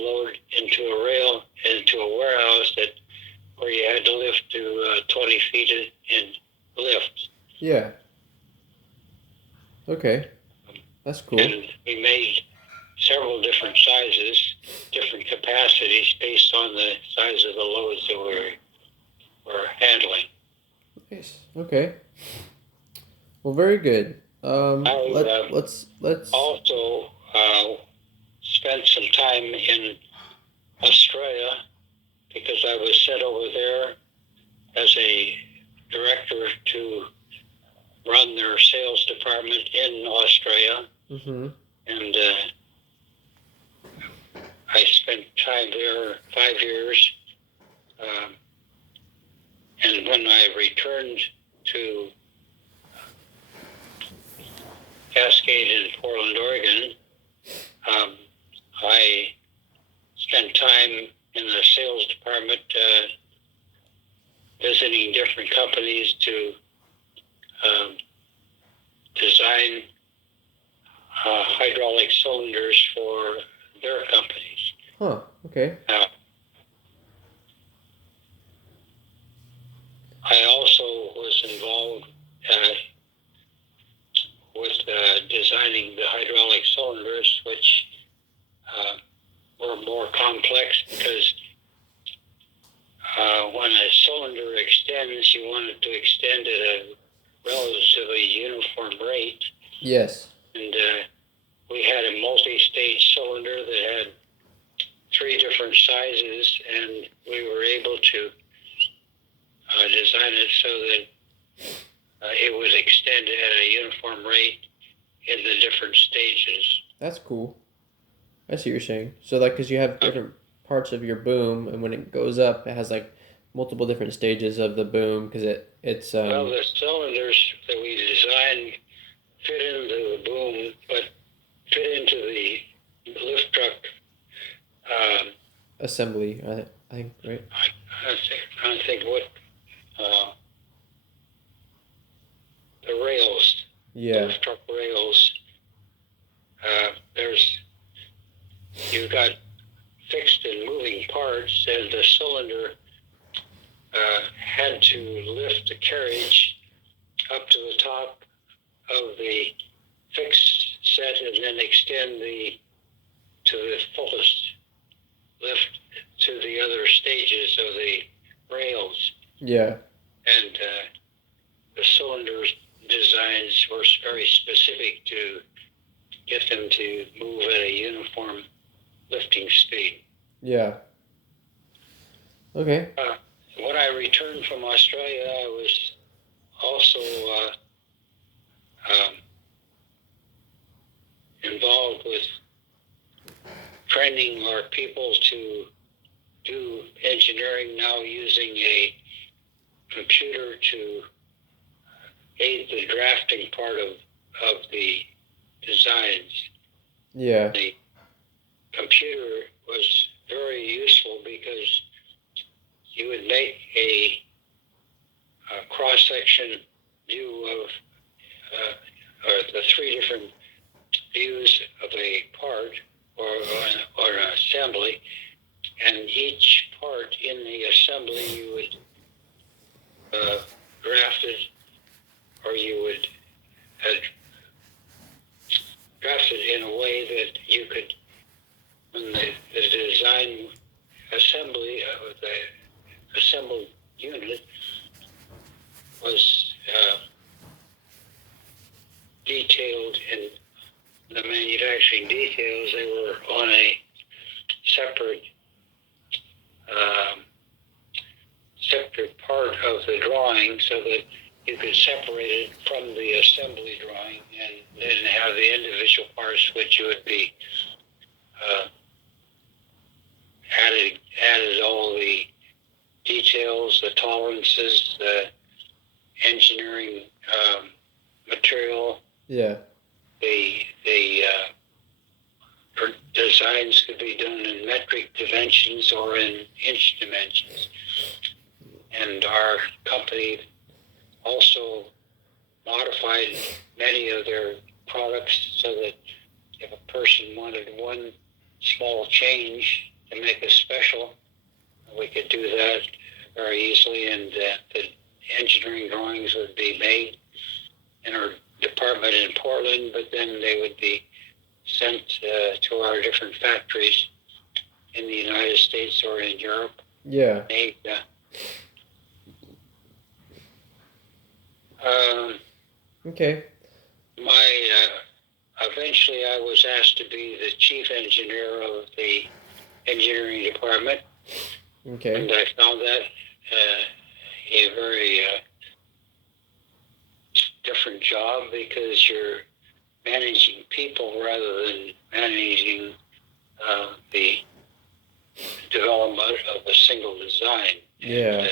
load into a rail, into a warehouse where you had to lift to 20 feet in lifts. Yeah. Okay. That's cool. And we made several different sizes, different capacities based on the size of the loads that we were handling. Nice. Okay. Well, very good. Let's. Also spent some time in Australia because I was sent over there as a director to run their sales department in Australia. Mm-hmm. And I spent time there 5 years. And when I returned to Cascade in Portland, Oregon, I spent time in the sales department visiting different companies to design hydraulic cylinders for their companies. Huh. Okay. I also was involved with designing the hydraulic cylinders, which were more complex because when a cylinder extends, you want it to extend at a relatively uniform rate. Yes. And we had a multi-stage cylinder that had 3 different sizes, and we were able to design it so that it was extended at a uniform rate in the different stages. That's cool. I see what you're saying. So, like, because you have different parts of your boom, and when it goes up, it has, like, multiple different stages of the boom, because it's... Well, the cylinders that we designed fit into the boom, but fit into the lift truck assembly, I think, right? I think what the rails, yeah, the lift truck rails. You've got fixed and moving parts, and the cylinder had to lift the carriage up to the top of the fixed set and then extend to the fullest lift to the other stages of the rails. Yeah. And the cylinder designs were very specific to get them to move at a uniform lifting speed. Yeah. Okay. When I returned from Australia, I was also involved with training our people to do engineering now using a computer to aid the drafting part of the designs. Yeah. The computer was very useful because you would make a cross-section view of or the 3 different views of a part or an assembly, and each part in the assembly you would draft it, or you would draft it in a way that you could, when the design assembly of the assembled unit was detailed in the manufacturing details, they were on a separate part of the drawing so that you could separate it from the assembly drawing and then have the individual parts which would be added all the details, the tolerances, the engineering material. Yeah. The designs could be done in metric dimensions or in inch dimensions. And our company also modified many of their products so that if a person wanted one small change to make a special, we could do that very easily, and the engineering drawings would be made in our department in Portland, but then they would be sent to our different factories in the United States or in Europe. Yeah. Made, Okay. Eventually I was asked to be the chief engineer of the engineering department, Okay. and I found that a very different job, because you're managing people rather than managing the development of a single design. Yeah. And,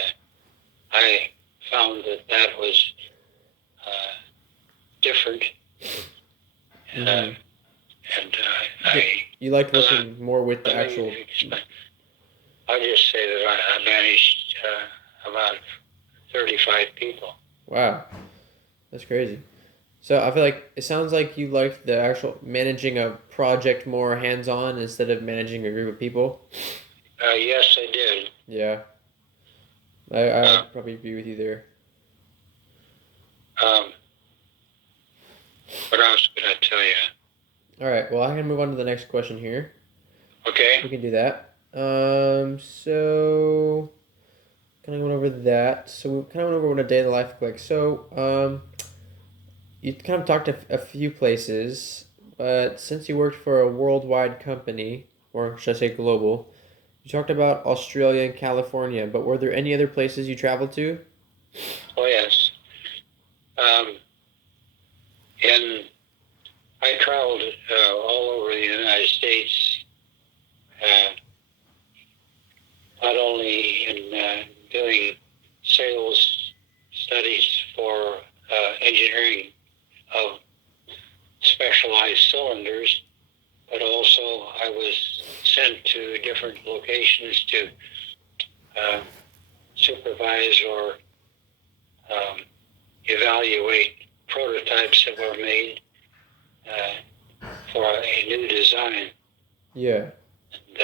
I found that was different. Mhm. And I You liked working more with the let me actual. explain. I'll just say that I managed about 35 people. Wow, that's crazy. So I feel like it sounds like you liked the actual managing a project more hands-on instead of managing a group of people. Yes, I did. Yeah, I Uh, would probably agree with you there. um, what else could I tell you? All right, well, I can move on to the next question here. Okay. We can do that. So kind of went over that. So we kind of went over what a day in the life looked like. So, you kind of talked a few places, but since you worked for a worldwide company, or should I say global, you talked about Australia and California, but were there any other places you traveled to? Oh, yes. Um, and I traveled all over the United States, not only in doing sales studies for engineering of specialized cylinders, but also I was sent to different locations to supervise or evaluate prototypes that were made for a new design. Yeah. And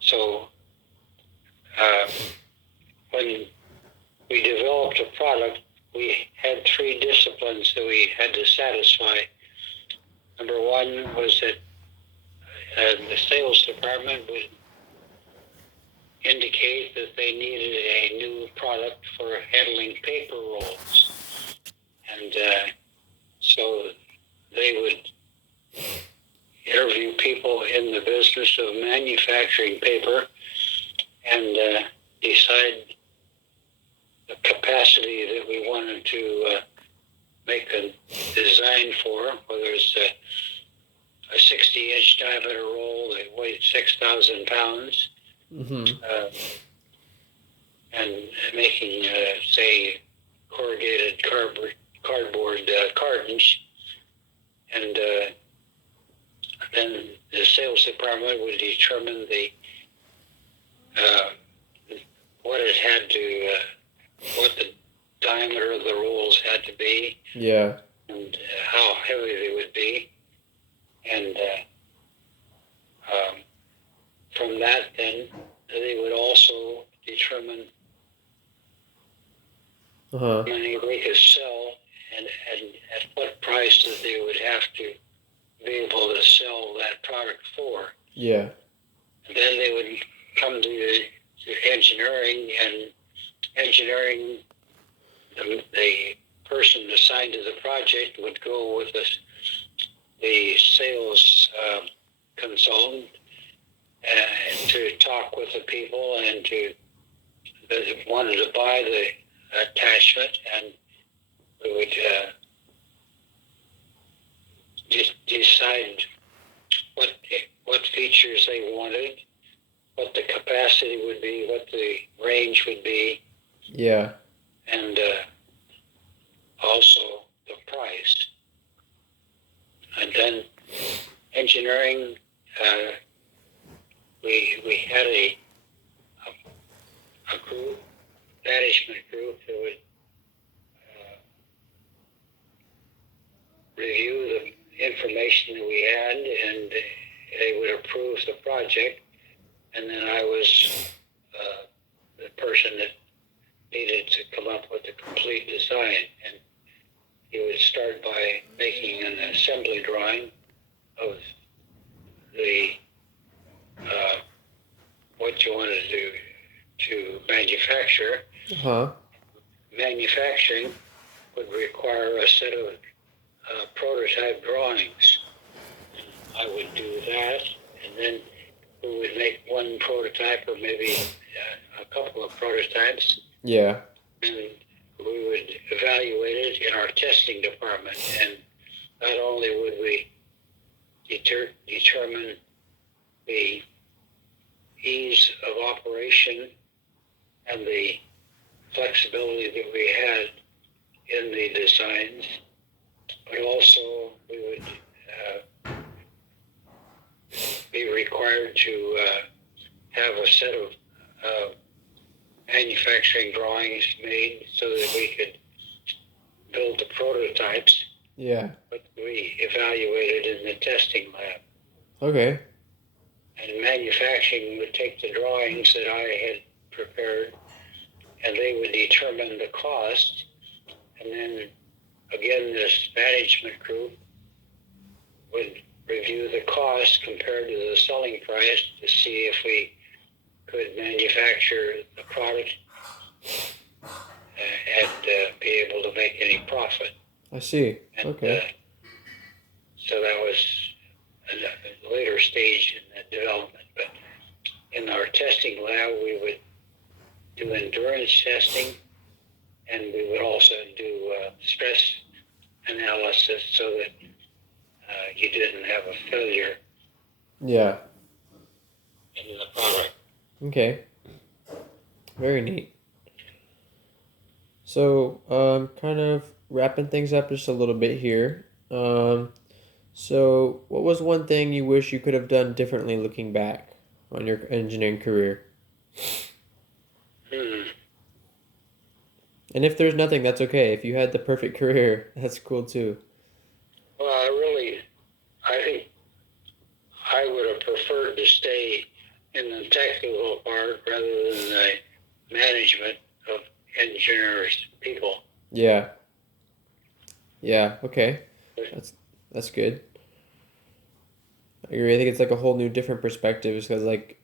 so uh, when we developed a product, we had three disciplines that we had to satisfy. Number one was that the sales department would indicate that they needed a new product for handling paper rolls. And so they would interview people in the business of manufacturing paper and decide the capacity that we wanted to make a design for, whether it's a 60-inch diameter roll that weighed 6,000 pounds, Mm-hmm. and making, say, corrugated cardboard cartons. And then the sales department would determine what it had to, what the diameter of the rolls had to be, Yeah. and how heavy they would be. And from that, then, they would also determine Uh-huh. how many they could sell and at what price that they would have to be able to sell that product for. Yeah. And then they would come to engineering, and engineering, the person assigned to the project would go with the sales consultant to talk with the people and that wanted to buy the attachment, and we would just decide what features they wanted, what the capacity would be, what the range would be, Yeah. and also the price. And then engineering, we had a group, management group, that would review the information that we had, and they would approve the project. and then I was the person that needed to come up with the complete design. And he would start by making an assembly drawing of the what you wanted to manufacture. Huh. Manufacturing would require a set of prototype drawings. I would do that, and then we would make one prototype or maybe a couple of prototypes, Yeah. and we would evaluate it in our testing department. And not only would we determine the ease of operation and the flexibility that we had in the designs, but also we would be required to have a set of manufacturing drawings made so that we could build the prototypes, Yeah. but we evaluated in the testing lab. Okay. And manufacturing would take the drawings that I had prepared, and they would determine the cost. And then again, this management group would review the cost compared to the selling price to see if we could manufacture the product and be able to make any profit. I see. And, Okay. so that was a later stage in the development. But in our testing lab, we would do endurance testing, and we would also do stress analysis so that you didn't have a failure Yeah. in the product. Okay. Very neat. So, kind of wrapping things up just a little bit here. So what was one thing you wish you could have done differently looking back on your engineering career? And if there's nothing, that's okay. If you had the perfect career, that's cool too. Well, I think I would have preferred to stay in the technical part rather than the management of engineers, people. Yeah. Yeah, okay. That's good. I agree. I think it's like a whole new different perspective because like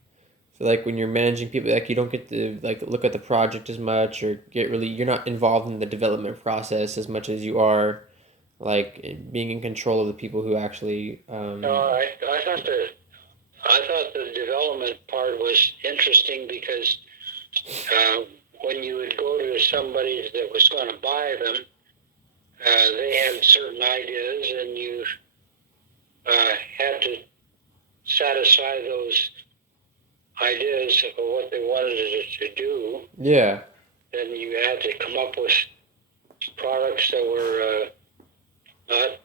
I feel like when you're managing people like you don't get to like look at the project as much or get really you're not involved in the development process as much as you are like being in control of the people who actually No, I thought the development part was interesting because when you would go to somebody that was going to buy them, they had certain ideas, and you had to satisfy those ideas of what they wanted it to do. Yeah. Then you had to come up with products that were not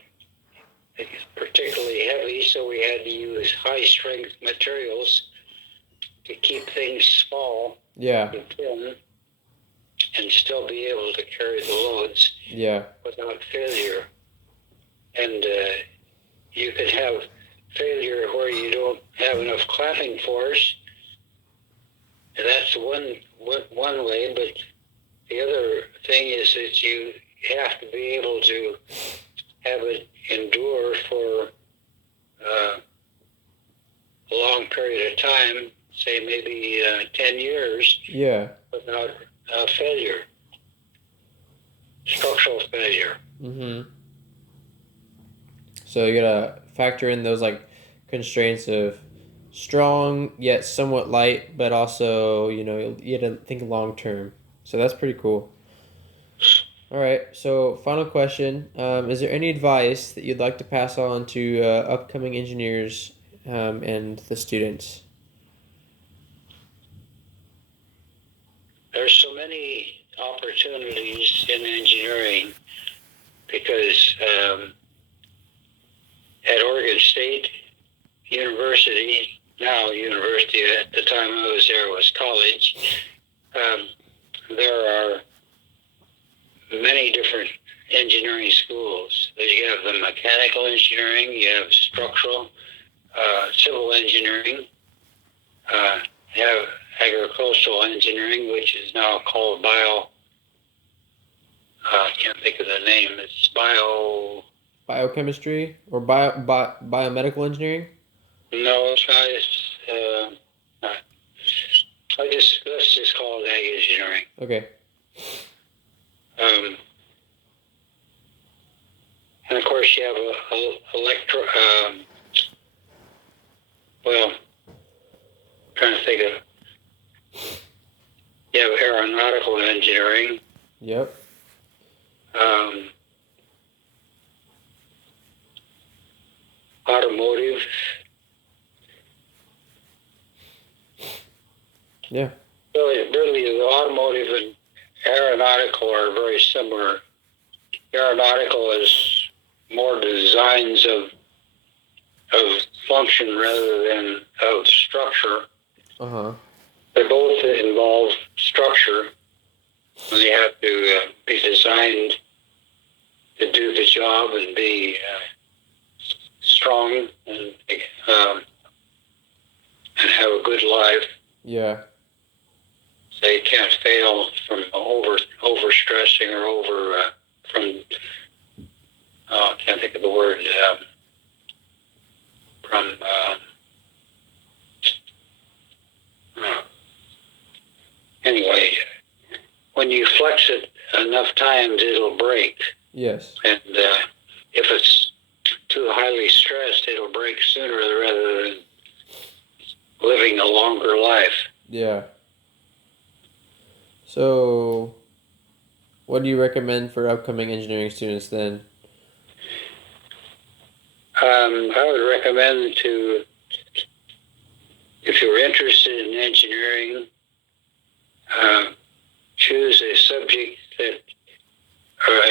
particularly heavy, so we had to use high-strength materials to keep things small Yeah. and thin and still be able to carry the loads Yeah. without failure. And you could have failure where you don't have enough clamping force. And that's one way, but the other thing is that you have to be able to have it endure for a long period of time, say maybe 10 years, Yeah. without failure, structural failure. Mm-hmm. So you gotta factor in those like constraints of strong yet somewhat light, but also you gotta think long term. So that's pretty cool. All right. So final question: is there any advice that you'd like to pass on to upcoming engineers and the students? There's so many opportunities in engineering because at Oregon State University, now university, at the time I was there was college, there are many different engineering schools. You have the mechanical engineering, you have structural, civil engineering, agricultural engineering, which is now called I can't think of the name. It's Biochemistry or biomedical engineering? no, it's not. Let's just call it ag engineering. Okay. And of course, you have trying to think of. You have aeronautical engineering. Yep. Automotive. Yeah. Really, the automotive and aeronautical are very similar. Aeronautical is more designs of function rather than of structure. Uh-huh. They both involve structure, and they have to be designed to do the job and be strong and have a good life. Yeah. They can't fail from overstressing or I can't think of the word, anyway, when you flex it enough times, it'll break. Yes. And if it's too highly stressed, it'll break sooner rather than living a longer life. Yeah. So, what do you recommend for upcoming engineering students then? I would recommend if you're interested in engineering, choose a subject that, or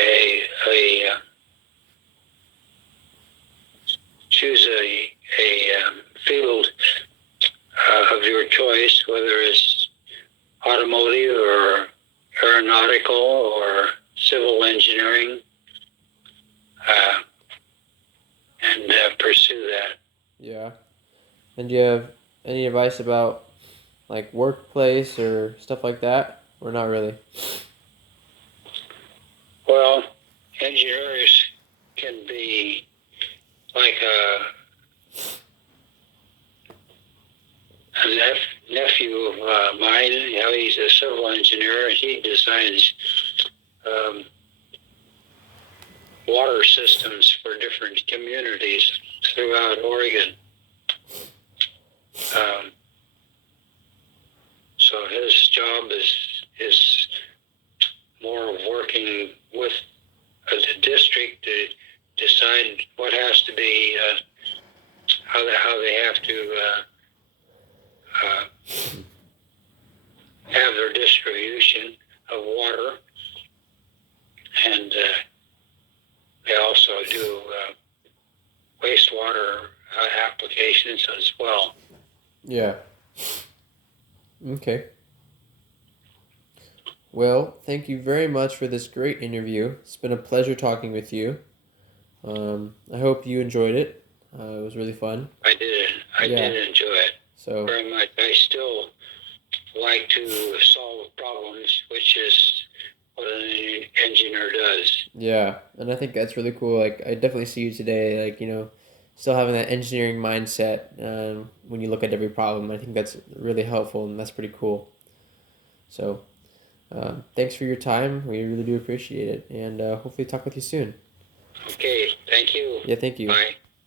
choose a field of your choice, whether it's automotive or aeronautical or civil engineering, and pursue that. Yeah. And do you have any advice about like workplace or stuff like that? Or not really? Well, engineers can be like a nephew of mine. You know, he's a civil engineer, and he designs water systems for different communities throughout Oregon. So his job is more of working with the district to decide what has to be, how they have to have their distribution of water, and they also do wastewater applications as well. Yeah. Okay. Well, thank you very much for this great interview. It's been a pleasure talking with you. I hope you enjoyed it. It was really fun. I did enjoy it So, very much. I still like to solve problems, which is what an engineer does. yeah, and I think that's really cool. Like, I definitely see you today, like, still having that engineering mindset when you look at every problem. I think that's really helpful, and that's pretty cool. So, thanks for your time. We really do appreciate it, and hopefully talk with you soon. Okay, thank you. Yeah, thank you. Bye.